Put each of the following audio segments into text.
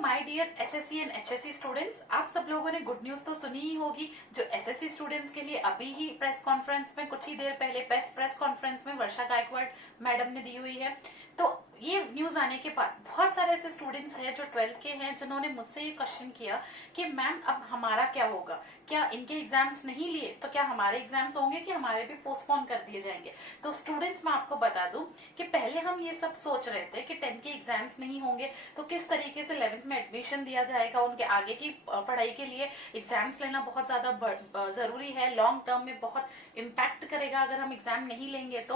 My dear SSC and HSC students, आप सब लोगों ने गुड न्यूज तो सुनी ही होगी। जो एसएससी स्टूडेंट्स के लिए अभी ही प्रेस कॉन्फ्रेंस में कुछ ही देर पहले प्रेस कॉन्फ्रेंस में वर्षा गायकवाड़ मैडम ने दी हुई है। तो ये न्यूज आने के बाद बहुत सारे ऐसे स्टूडेंट्स हैं जो 12th के हैं, जिन्होंने मुझसे ये क्वेश्चन किया कि मैम अब हमारा क्या होगा, क्या इनके एग्जाम्स नहीं लिए तो क्या हमारे एग्जाम्स होंगे कि हमारे भी पोस्टपोन कर दिए जाएंगे। तो स्टूडेंट्स मैं आपको बता दूं कि पहले हम ये सब सोच रहे थे कि 10th के एग्जाम्स नहीं होंगे तो किस तरीके से 11th में एडमिशन दिया जाएगा, उनके आगे की पढ़ाई के लिए एग्जाम्स लेना बहुत ज्यादा जरूरी है, लॉन्ग टर्म में बहुत इम्पैक्ट करेगा अगर हम एग्जाम नहीं लेंगे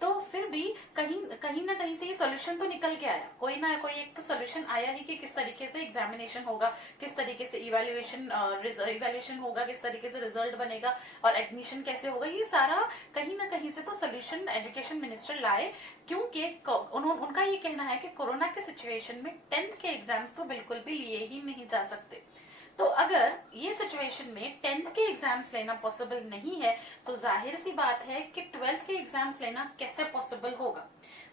तो फिर भी कहीं ना कहीं से ये सोल्यूशन तो निकल के आया, कोई ना कोई एक तो सोल्यूशन आया ही कि किस तरीके से एग्जामिनेशन होगा, किस तरीके से इवेल्युएशन होगा, किस तरीके से रिजल्ट बनेगा और एडमिशन कैसे होगा। ये सारा कहीं ना कहीं से तो सोल्यूशन एजुकेशन मिनिस्टर लाए, क्योंकि उनका ये कहना है कि कोरोना के सिचुएशन में 10th के एग्जाम्स तो बिल्कुल भी लिए ही नहीं जा सकते। तो अगर ये सिचुएशन में 10th के एग्जाम्स लेना पॉसिबल नहीं है तो जाहिर सी बात है कि 12th के एग्जाम्स लेना कैसे पॉसिबल होगा।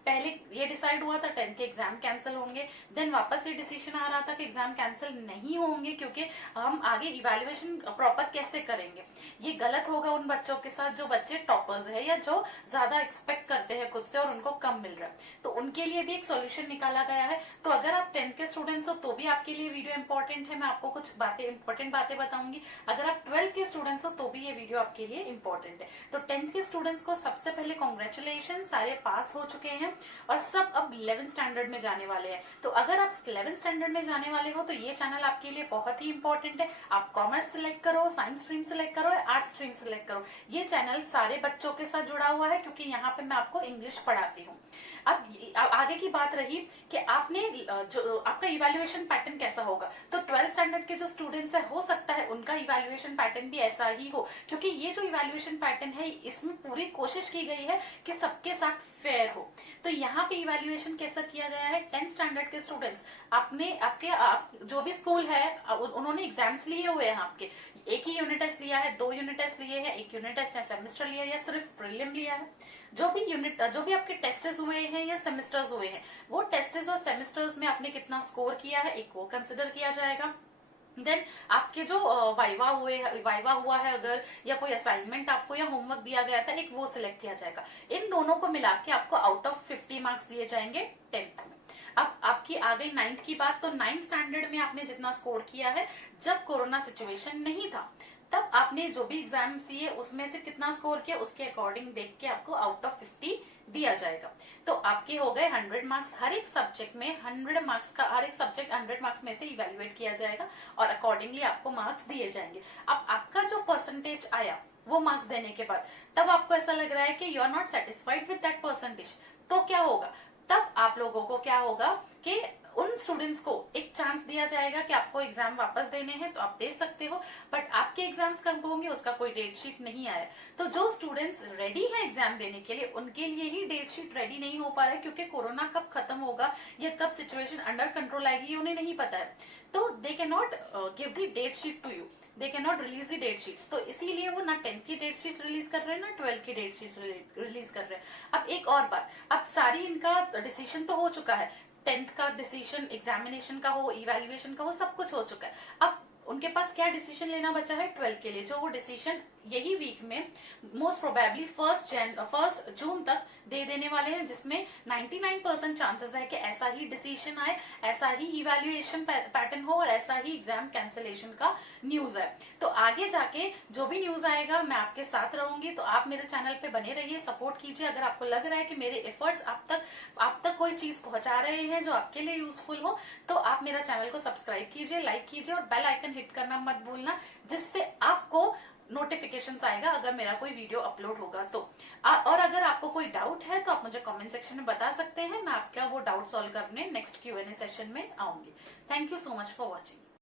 पहले ये डिसाइड हुआ था 10th के एग्जाम कैंसिल होंगे, देन वापस ये डिसीजन आ रहा था कि एग्जाम कैंसिल नहीं होंगे क्योंकि हम आगे इवैल्यूएशन प्रॉपर कैसे करेंगे। ये गलत होगा उन बच्चों के साथ जो बच्चे टॉपर्स है या जो ज्यादा एक्सपेक्ट करते हैं खुद से और उनको कम मिल रहा है, तो उनके लिए भी एक सोल्यूशन निकाला गया है। तो अगर आप 10th के स्टूडेंट्स हो तो भी आपके लिए वीडियो इंपॉर्टेंट है, मैं आपको कुछ इंपॉर्टेंट बातें बताऊंगी। अगर आप 12th के स्टूडेंट्स हो तो भी ये वीडियो आपके लिए इंपॉर्टेंट है। तो 10th के स्टूडेंट्स को सबसे पहले कॉन्ग्रेचुलेशन, सारे पास हो चुके हैं और सब अब 11th स्टैंडर्ड में जाने वाले हैं। तो अगर आप 11th स्टैंडर्ड में जाने वाले हो तो ये चैनल आपके लिए बहुत ही इंपॉर्टेंट है। आप कॉमर्स सिलेक्ट करो, साइंस स्ट्रीम सिलेक्ट करो या आर्ट्स स्ट्रीम सिलेक्ट करो, ये चैनल सारे बच्चों के साथ जुड़ा हुआ है क्योंकि यहाँ पे मैं आपको इंग्लिश पढ़ाती हूँ। अब आगे की बात रही कि आपने जो आपका इवैल्यूएशन पैटर्न कैसा होगा, तो 12th स्टैंडर्ड के जो स्टूडेंट्स है हो सकता है उनका इवैल्यूएशन पैटर्न भी ऐसा ही हो, क्योंकि ये जो इवैल्यूएशन पैटर्न है इसमें पूरी कोशिश की गई है कि सबके साथ फेयर हो। तो यहाँ पे इवैल्यूएशन कैसा किया गया है, 10th स्टैंडर्ड के स्टूडेंट्स आप जो भी स्कूल है उन्होंने एग्जाम्स लिए हुए हैं, आपके एक ही यूनिट टेस्ट लिया है, 2 यूनिट टेस्ट लिए हैं, 1 यूनिट टेस्ट या सेमेस्टर लिया है या सिर्फ प्रीलिम लिया है, जो भी आपके टेस्ट्स हुए हैं या सेमेस्टर्स हुए हैं, वो टेस्ट्स और सेमेस्टर्स में आपने कितना स्कोर किया है एक वो कंसिडर किया जाएगा। देन आपके जो वाइवा हुआ है अगर, या कोई असाइनमेंट आपको या होमवर्क दिया गया था एक वो सिलेक्ट किया जाएगा। इन दोनों को मिला के आपको आउट ऑफ 50 मार्क्स दिए जाएंगे 10th में। अब आपकी आ गई 9th की बात, तो 9th स्टैंडर्ड में आपने जितना स्कोर किया है जब कोरोना सिचुएशन नहीं था तब आपने जो भी एग्जाम दिए उसमें से कितना स्कोर किया उसके अकॉर्डिंग देख के आपको आउट ऑफ 50 दिया जाएगा। तो आपके हो गए 100 मार्क्स, हर एक सब्जेक्ट में 100 मार्क्स का, हर एक सब्जेक्ट 100 मार्क्स में से इवेल्युएट किया जाएगा और अकॉर्डिंगली आपको मार्क्स दिए जाएंगे। अब आपका जो परसेंटेज आया वो मार्क्स देने के बाद तब आपको ऐसा लग रहा है कि you are not satisfied with that percentage, तो क्या होगा, तब आप लोगों को क्या होगा कि उन स्टूडेंट्स को एक चांस दिया जाएगा कि आपको एग्जाम वापस देने हैं तो आप दे सकते हो, बट आपके एग्जाम्स कब होंगे उसका कोई डेट शीट नहीं आया। तो जो स्टूडेंट्स रेडी है एग्जाम देने के लिए उनके लिए ही डेट शीट रेडी नहीं हो पा रहा है, क्योंकि कोरोना कब खत्म होगा या कब सिचुएशन अंडर कंट्रोल आएगी उन्हें नहीं पता है। तो they can not give the date sheet to you, they can not release the date sheets. तो इसीलिए वो ना 10th की डेट शीट्स रिलीज कर रहे हैं ना 12th की डेट शीट्स रिलीज कर रहे हैं। अब एक और बात, अब सारी इनका डिसीजन तो हो चुका है, 10th का डिसीजन, एग्जामिनेशन का हो, इवैल्यूएशन का हो, सब कुछ हो चुका है। अब उनके पास क्या डिसीजन लेना बचा है 12th के लिए, जो वो डिसीजन यही वीक में मोस्ट प्रोबेबली 1 जून तक दे देने वाले हैं, जिसमें 99% चांसेस है कि ऐसा ही डिसीजन आए, ऐसा ही इवैल्यूएशन पैटर्न हो और ऐसा ही एग्जाम कैंसिलेशन का न्यूज है। तो आगे जाके जो भी न्यूज आएगा मैं आपके साथ रहूंगी, तो आप मेरे चैनल पे बने रहिए, सपोर्ट कीजिए। अगर आपको लग रहा है कि मेरे एफर्ट्स आप तक कोई चीज पहुंचा रहे हैं जो आपके लिए यूजफुल हो, तो आप मेरा चैनल को सब्सक्राइब कीजिए, लाइक कीजिए और बेल आइकन हिट करना मत भूलना, जिससे आपको नोटिफिकेशंस आएगा अगर मेरा कोई वीडियो अपलोड होगा तो। और अगर आपको कोई डाउट है तो आप मुझे कमेंट सेक्शन में बता सकते हैं, मैं आपका वो डाउट सॉल्व करने नेक्स्ट Q&A सेशन में आऊंगी। Thank you so much for watching.